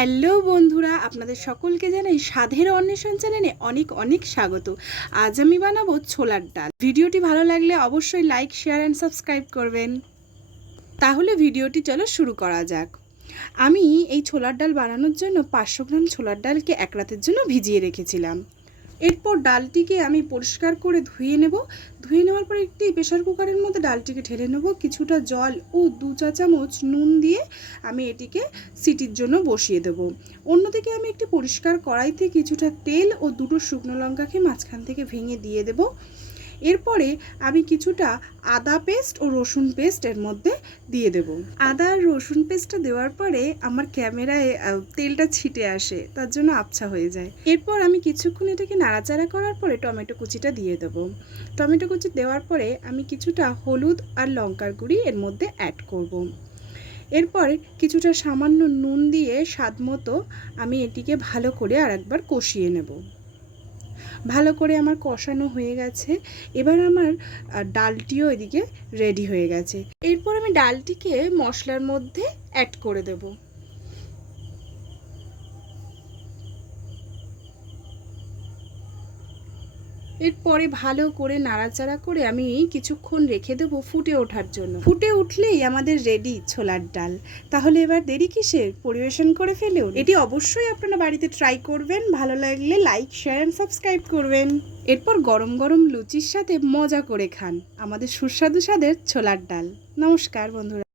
Hello বন্ধুরা, আপনাদের সকলকে জানাই স্বাদের অন্বেষণ চ্যানেলে অনেক অনেক স্বাগত। আজ আমি বানাবো ছোলার ডাল। ভিডিওটি ভালো লাগলে অবশ্যই লাইক, শেয়ার অ্যান্ড সাবস্ক্রাইব করবেন। তাহলে ভিডিওটি চলো শুরু করা যাক। আমি এই ছোলার ডাল বানানোর জন্য 500 গ্রাম ছোলার ডালকে এক রাতের জন্য ভিজিয়ে রেখেছিলাম। এরপর ডালটিকে আমি পরিষ্কার করে ধুয়ে নেওয়ার পর একটি প্রেসার কুকারের মধ্যে ডালটিকে ঢেলে নেব। কিছুটা জল ও 2 চা চামচ নুন দিয়ে আমি এটিকে সিটির জন্য বসিয়ে দেব। অন্যদিকে আমি একটি পরিষ্কার কড়াইতে কিছুটা তেল ও 2টো শুকনো লঙ্কাকে মাঝখান থেকে ভেঙে দিয়ে দেব। এরপরে আমি কিছুটা আদা পেস্ট ও রসুন পেস্ট এর মধ্যে দিয়ে দেব। আদা আর রসুন পেস্টটা দেওয়ার পরে আমার ক্যামেরায় তেলটা ছিটে আসে, তার জন্য আবছা হয়ে যায়। এরপর আমি কিছুক্ষণ এটাকে নাড়াচাড়া করার পরে টমেটো কুচিটা দিয়ে দেব। টমেটো কুচি দেওয়ার পরে আমি কিছুটা হলুদ আর লঙ্কার গুঁড়ি এর মধ্যে অ্যাড করব। এরপরে কিছুটা সামান্য নুন দিয়ে স্বাদ মতো আমি এটিকে ভালো করে আরেকবার কষিয়ে নেব। ভালো করে আমার কষানো হয়ে গেছে। এবার আমার ডালটিও এদিকে রেডি হয়ে গেছে। এরপর আমি ডালটিকে মশলার মধ্যে অ্যাড করে দেব। এরপরে ভালো করে নাড়াচাড়া করে আমি কিছুক্ষণ রেখে দেবো ফুটে ওঠার জন্য। ফুটে উঠলেই আমাদের রেডি ছোলার ডাল। তাহলে এবার দেরি কিসের, পরিবেশন করে ফেলুন। এটি অবশ্যই আপনারা বাড়িতে ট্রাই করবেন। ভালো লাগলে লাইক, শেয়ার অ্যান্ড সাবস্ক্রাইব করবেন। এরপর গরম গরম লুচির সাথে মজা করে খান আমাদের সুস্বাদু স্বাদের ছোলার ডাল। নমস্কার বন্ধুরা।